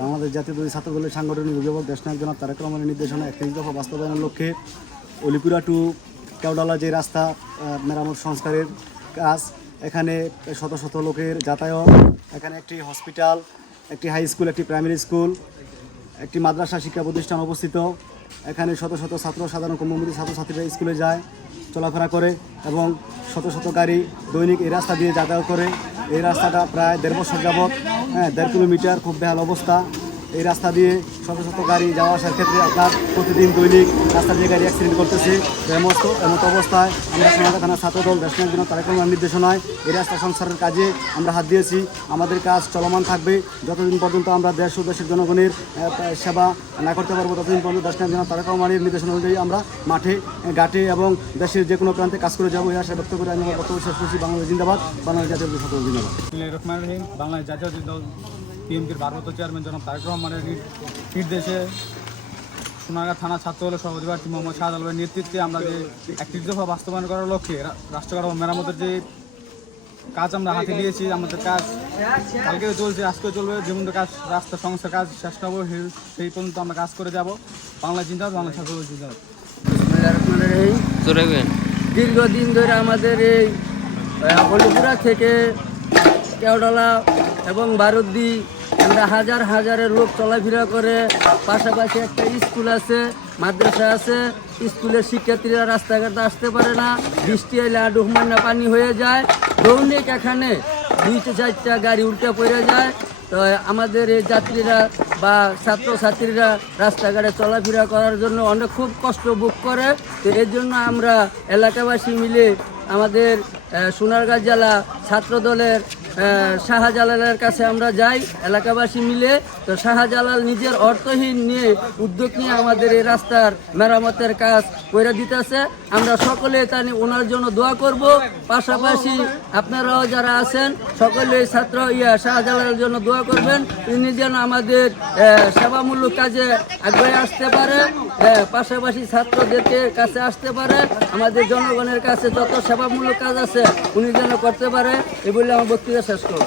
বাংলাদেশ জাতীয়তাবাদী ছাত্রদলের সাংগঠনিক অভিভাবক দেশনায়ক জনাব তারেক রহমানের নির্দেশনা 31 দফা বাস্তবায়নের লক্ষ্যে অলিপুরা টু কেওডালা যে রাস্তা মেরামত সংস্কারের কাজ, এখানে শত শত লোকের যাতায়াত, এখানে একটি হসপিটাল, একটি হাই স্কুল, একটি প্রাইমারি স্কুল, একটি মাদ্রাসা শিক্ষা প্রতিষ্ঠান অবস্থিত। এখানে শত শত ছাত্র, সাধারণ কর্মমুখী ছাত্রছাত্রীরা স্কুলে যায়, চলাফেরা করে এবং শত শত গাড়ি দৈনিক এই রাস্তা দিয়ে যাতায়াত করে। এই রাস্তাটা প্রায় 1.5 বছর যাবৎ 1.5 কিলোমিটার খুব বেহাল অবস্থা। এই রাস্তা দিয়ে শত শত গাড়ি যাওয়া আসার ক্ষেত্রে আপনার প্রতিদিন দৈনিক রাস্তা দিয়ে গাড়ি অ্যাক্সিডেন্ট করতেছে। এমত অবস্থায় আমরা সোনারগাঁ থানা ছাত্রদল দেশনায়ক জনাব তারেক রহমানের নির্দেশনায় এই রাস্তা সংস্কারের কাজে আমরা হাত দিয়েছি। আমাদের কাজ চলমান থাকবে যতদিন পর্যন্ত আমরা দেশ ও দেশের জনগণের সেবা না করতে পারবো, ততদিন পর্যন্ত দেশনায়ক জনাব তারেক রহমানের নির্দেশনা অনুযায়ী আমরা মাঠে ঘাটে এবং দেশের যে কোনো প্রান্তে কাজ করে যাবো। এই আশা ব্যক্ত করে আমি আমার বক্তব্য শেষ করছি। বাংলাদেশ জিন্দাবাদ, বাংলাদেশ জাতীয়তাবাদী ছাত্রদল জিন্দাবাদ। রহমান রহিম। বাংলাদেশ জাতীয়তাবাদী দল বিএনপির ভারপ্রাপ্ত চেয়ারম্যান জনাব তারেক রহমানের নির্দেশে সোনারগাঁ থানা ছাত্রদলের সভাপতি প্রার্থী মোহাম্মদ শাহাদ আলমের নেতৃত্বে আমরা যে 31 দফা বাস্তবায়ন করার লক্ষ্যে রাষ্ট্র কাঠামো মেরামতের যে কাজ আমরা হাতে নিয়েছি, আমাদের কাজ কালকেও চলছে, আজকেও চলবে। যেমন কাজ রাস্তা সংস্কার কাজ শেষ করবো সেই পর্যন্ত আমরা কাজ করে যাব। বাংলা জিন্দাবাদ, বাংলা ছাত্রদল জিন্দাবাদ। দীর্ঘদিন ধরে আমাদের এই অলিপুরা থেকে কেওডালা এবং বারুদ্দি আমরা হাজার হাজারের লোক চলাফেরা করে। পাশাপাশি একটা স্কুল আছে, মাদ্রাসা আছে। স্কুলের শিক্ষার্থীরা রাস্তাঘাটে আসতে পারে না, বৃষ্টি এলে ডুহমান্না পানি হয়ে যায়। দৈনিক এখানে 2-4টা গাড়ি উল্টে পড়ে যায়। তো আমাদের এই যাত্রীরা বা ছাত্রছাত্রীরা রাস্তাঘাটে চলাফেরা করার জন্য অনেক খুব কষ্ট ভোগ করে। তো এর জন্য আমরা এলাকাবাসী মিলে আমাদের সোনারগাঁ জেলা ছাত্রদলের শাহজালালের কাছে আমরা যাই এলাকাবাসী মিলে। তো শাহজালাল নিজের অর্থহীন নিয়ে উদ্যোগ নিয়ে আমাদের এই রাস্তার মেরামতের কাজ করে দিতেছে। আমরা সকলে ওনার জন্য দোয়া করব। পাশাপাশি আপনারাও যারা আছেন সকলে শাহজালালের জন্য দোয়া করবেন, তিনি যেন আমাদের সেবামূলক কাজে আগ্রহে আসতে পারে, পাশাপাশি ছাত্রদেরকে কাছে আসতে পারে, আমাদের জনগণের কাছে যত সেবামূলক কাজ আছে উনি যেন করতে পারে। এই বলে আমার বক্তব্য শেষ করব।